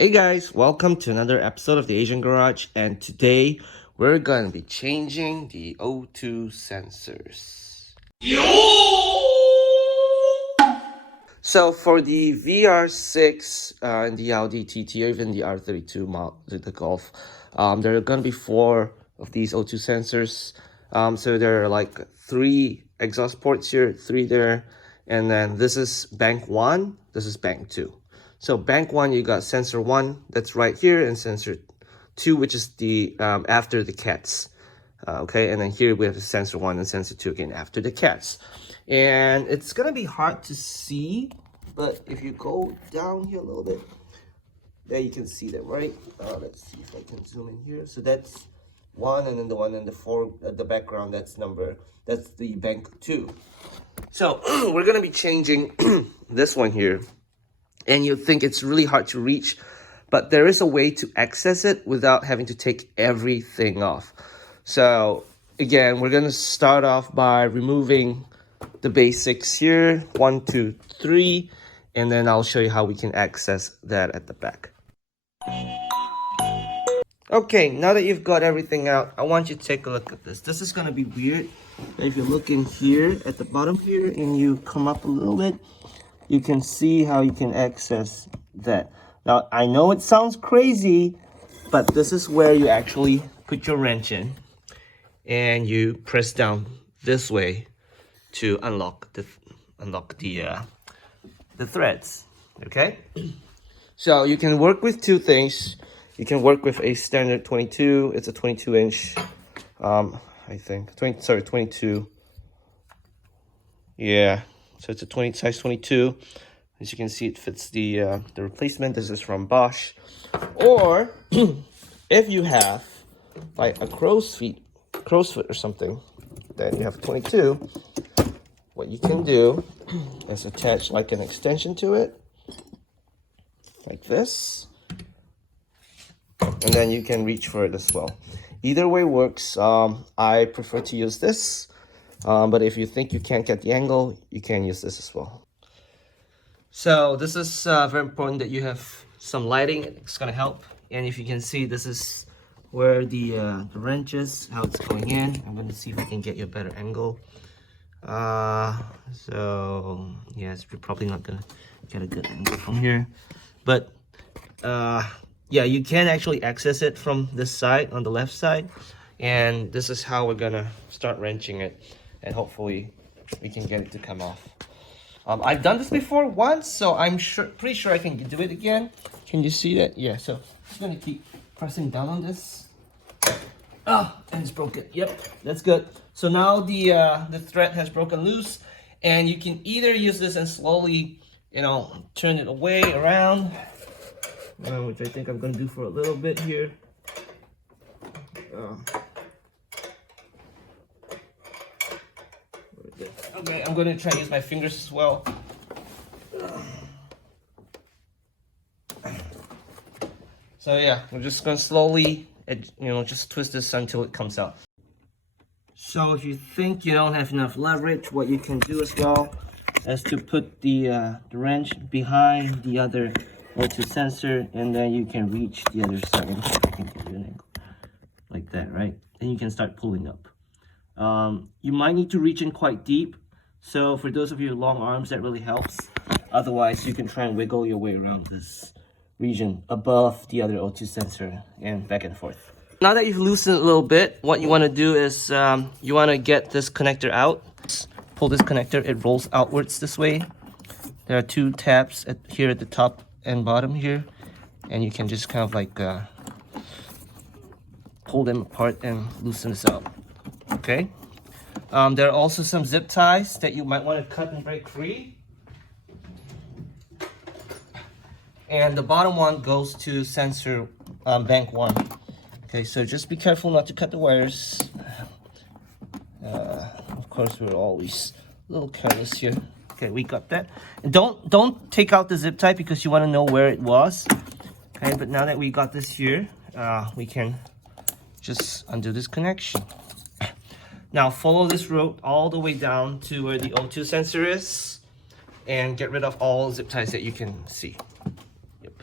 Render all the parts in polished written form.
Hey guys, welcome to another episode of the Asian Garage, and today we're going to be changing the O2 sensors. So for the VR6 and the Audi TT or even the R32 model, the Golf, there are going to be 4 of these O2 sensors. So there are like 3 exhaust ports here, 3 there, and then this is bank 1, this is bank 2. So bank 1, you got sensor 1 that's right here, and sensor 2, which is the after the cats. Okay, and then here we have the sensor 1 and sensor 2 again after the cats. And it's gonna be hard to see, but if you go down here a little bit, there you can see them, right? Let's see if I can zoom in here. So that's 1, and then the one in the background, that's the bank 2. So we're gonna be changing this one here. And you think it's really hard to reach, but there is a way to access it without having to take everything off. So again, we're going to start off by removing the basics here, 1, 2, 3, and then I'll show you how we can access that at the back. Okay, now that you've got everything out, I want you to take a look at this. This is going to be weird. If you look in here at the bottom here and you come up a little bit, you can see how you can access that. Now, I know it sounds crazy, but this is where you actually put your wrench in and you press down this way to unlock the threads. Okay? So you can work with 2 things. You can work with a standard 22. It's a 22-inch, I think. 22. Yeah. So it's a size 22. As you can see, it fits the replacement. This is from Bosch. Or if you have like a crow's foot or something, then you have 22. What you can do is attach like an extension to it, like this, and then you can reach for it as well. Either way works. I prefer to use this. But if you think you can't get the angle, you can use this as well. So this is very important that you have some lighting. It's gonna help. And if you can see, this is where the wrench is, how it's going in. I'm gonna see if I can get you a better angle. So yes, you're probably not gonna get a good angle from here. But yeah, you can actually access it from this side, on the left side. And this is how we're gonna start wrenching it. And hopefully we can get it to come off. I've done this before once, so I'm pretty sure I can do it again. Can you see that? Yeah, so I'm just gonna keep pressing down on this. And it's broken. Yep, that's good. So now the thread has broken loose, and you can either use this and slowly, turn it away around, which I think I'm gonna do for a little bit here. Okay, I'm gonna try to use my fingers as well. So yeah, we're just gonna slowly, just twist this until it comes out. So if you think you don't have enough leverage, what you can do as well is to put the wrench behind the other O2 sensor, and then you can reach the other side. I can give you an angle like that, right? And you can start pulling up. You might need to reach in quite deep. So for those of you with long arms, that really helps. Otherwise, you can try and wiggle your way around this region above the other O2 sensor and back and forth. Now that you've loosened it a little bit, what you want to do is you want to get this connector out. Pull this connector, it rolls outwards this way. There are 2 tabs here at the top and bottom here. And you can just kind of like pull them apart and loosen this out. Okay. There are also some zip ties that you might want to cut and break free. And the bottom one goes to sensor bank 1. Okay, so just be careful not to cut the wires. Of course, we're always a little careless here. Okay, we got that. And don't take out the zip tie because you want to know where it was. Okay, but now that we got this here, we can just undo this connection. Now follow this rope all the way down to where the O2 sensor is and get rid of all zip ties that you can see. Yep.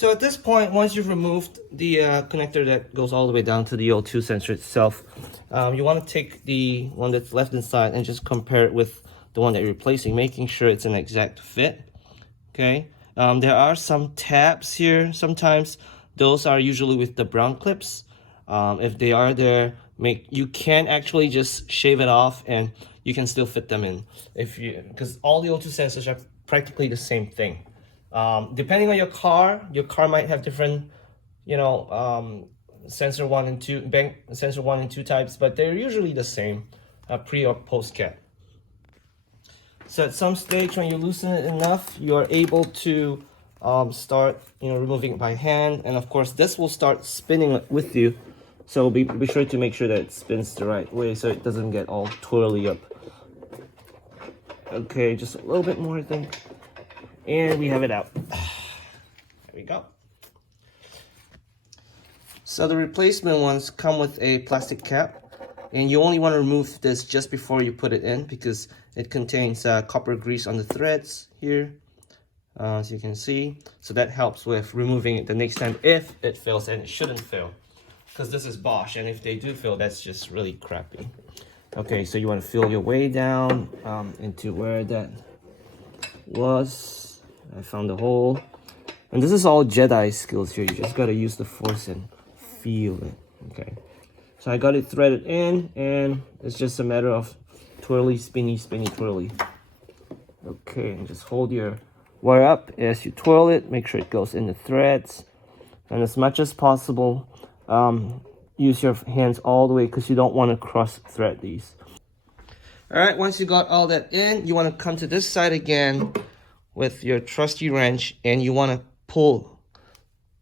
So at this point, once you've removed the connector that goes all the way down to the O2 sensor itself, you want to take the one that's left inside and just compare it with the one that you're replacing, making sure it's an exact fit. Okay, there are some tabs here. Sometimes those are usually with the brown clips. If they are there, you can actually just shave it off and you can still fit them in, because all the O2 sensors are practically the same thing. Depending on your car might have different, sensor 1 and 2 sensor 1 and 2 types, but they're usually the same, pre or post cat. So at some stage when you loosen it enough, you are able to start removing it by hand, and of course this will start spinning it with you, so be sure to make sure that it spins the right way so it doesn't get all twirly up. Okay, just a little bit more, I think, and we have it out. There we go. So the replacement ones come with a plastic cap, and you only want to remove this just before you put it in because it contains copper grease on the threads here, as you can see. So that helps with removing it the next time if it fails, and it shouldn't fail because this is Bosch, and if they do fail, that's just really crappy. Okay, so you want to feel your way down into where that was. I found the hole, and this is all Jedi skills here. You just got to use the force and feel it. Okay, so I got it threaded in, and it's just a matter of twirly, spinny, spinny, twirly. Okay, and just hold your wire up as you twirl it. Make sure it goes in the threads, and as much as possible, use your hands all the way because you don't want to cross thread these. All right, once you got all that in, you want to come to this side again with your trusty wrench, and you want to pull.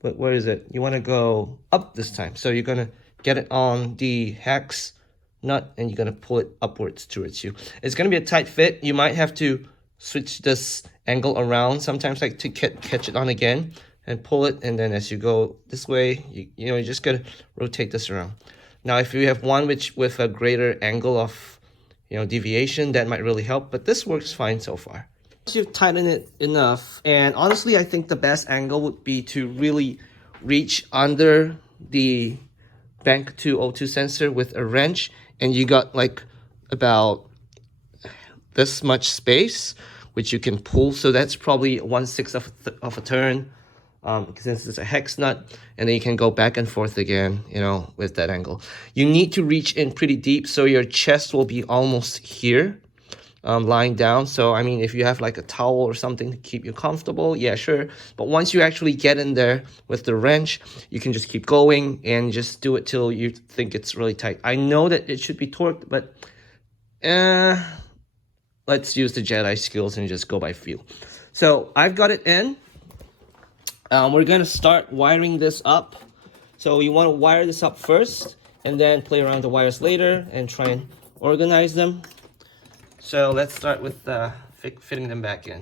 But where is it? You want to go up this time. So you're going to get it on the hex nut, and you're going to pull it upwards towards you. It's going to be a tight fit. You might have to switch this angle around sometimes, like to catch it on again and pull it. And then as you go this way, you just got to rotate this around. Now, if you have one with a greater angle of deviation, that might really help. But this works fine so far. Once you've tightened it enough, and honestly, I think the best angle would be to really reach under the mk2 O2 sensor with a wrench, and you got like about this much space which you can pull. So that's probably 1/6 of a turn, since it's a hex nut, and then you can go back and forth again, with that angle. You need to reach in pretty deep, so your chest will be almost here, lying down. So I mean, if you have like a towel or something to keep you comfortable, yeah, sure. But once you actually get in there with the wrench, you can just keep going and just do it till you think it's really tight. I know that it should be torqued, but let's use the Jedi skills and just go by feel. So I've got it in. We're gonna start wiring this up. So you want to wire this up first, and then play around the wires later and try and organize them. So let's start with fitting them back in.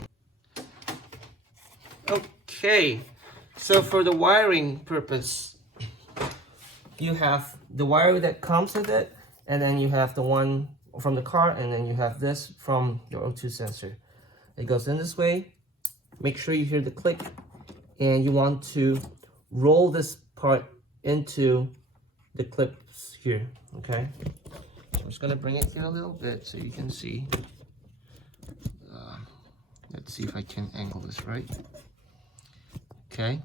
Okay, so for the wiring purpose, you have the wire that comes with it, and then you have the one from the car, and then you have this from your O2 sensor. It goes in this way. Make sure you hear the click, and you want to roll this part into the clips here, okay? I'm just gonna bring it here a little bit so you can see. Let's see if I can angle this right. Okay,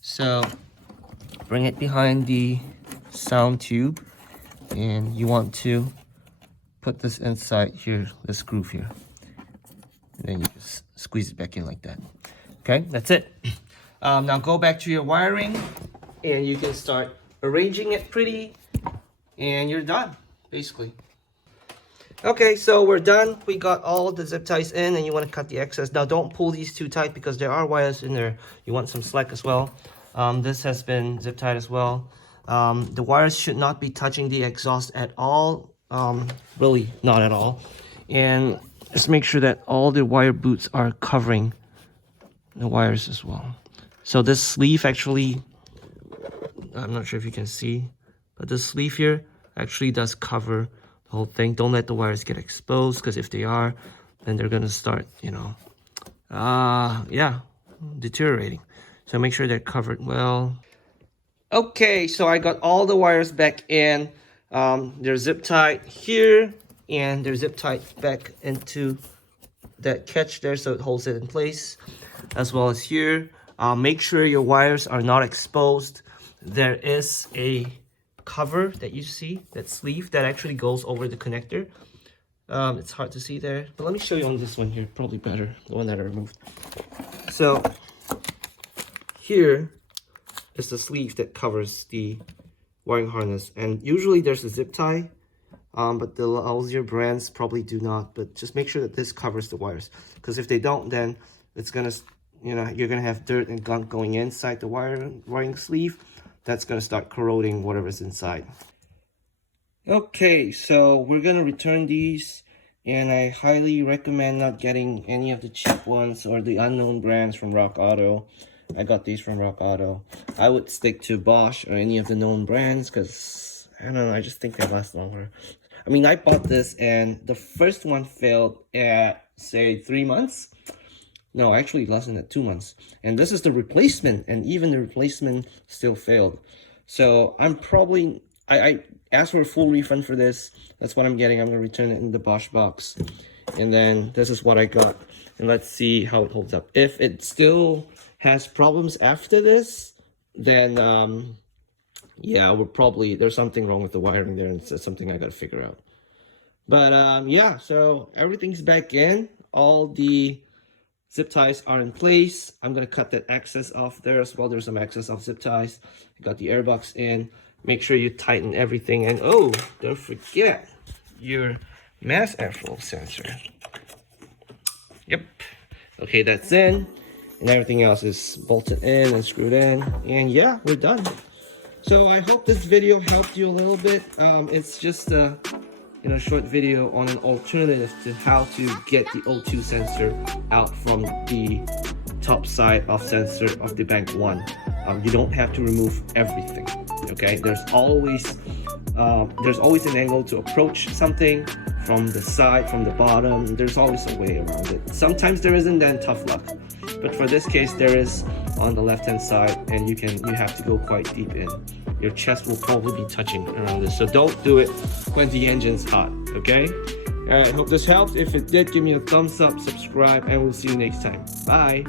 so bring it behind the sound tube, and you want to put this inside here, this groove here, and then you just squeeze it back in like that. Okay, that's it. Now go back to your wiring, and you can start arranging it pretty, and you're done, basically. Okay, so we're done. We got all the zip ties in, and you want to cut the excess. Now don't pull these too tight because there are wires in there. You want some slack as well. This has been zip tied as well. The wires should not be touching the exhaust at all. Really not at all. And just make sure that all the wire boots are covering the wires as well. So this sleeve actually, I'm not sure if you can see, but this sleeve here actually does cover the whole thing. Don't let the wires get exposed, because if they are, then they're gonna start, deteriorating. So make sure they're covered well. Okay, so I got all the wires back in. They're zip tied here, and they're zip tied back into that catch there, so it holds it in place, as well as here. Make sure your wires are not exposed. There is a cover that you see, that sleeve that actually goes over the connector. It's hard to see there, but let me show you on this one here, probably better, the one that I removed. So here is the sleeve that covers the wiring harness, and usually there's a zip tie, but the Alzier brands probably do not. But just make sure that this covers the wires, because if they don't, then it's gonna, you're gonna have dirt and gunk going inside the wiring sleeve. That's gonna start corroding whatever's inside. Okay, so we're gonna return these, and I highly recommend not getting any of the cheap ones or the unknown brands from Rock Auto. I got these from Rock Auto. I would stick to Bosch or any of the known brands, because I don't know, I just think they last longer. I mean, I bought this and the first one failed at, say, 3 months. No, actually less than that, 2 months. And this is the replacement, and even the replacement still failed. So I'm probably, I asked for a full refund for this. That's what I'm getting. I'm gonna return it in the Bosch box. And then this is what I got. And let's see how it holds up. If it still has problems after this, then yeah, there's something wrong with the wiring there, and it's something I gotta figure out. But yeah, so everything's back in. All the zip ties are in place. I'm gonna cut that excess off there as well. There's some excess of zip ties. I got the airbox in. Make sure you tighten everything, and oh, don't forget your mass airflow sensor. Yep. Okay, that's in. And everything else is bolted in and screwed in, and yeah, we're done. So I hope this video helped you a little bit. It's just a short video on an alternative to how to get the O2 sensor out from the top side of sensor of the bank 1. You don't have to remove everything. Okay, there's always an angle to approach something from the side, from the bottom. There's always a way around it. Sometimes there isn't, then tough luck. But for this case, there is on the left-hand side, and you have to go quite deep in. Your chest will probably be touching around this, so don't do it when the engine's hot, okay? Alright, hope this helped. If it did, give me a thumbs up, subscribe, and we'll see you next time. Bye!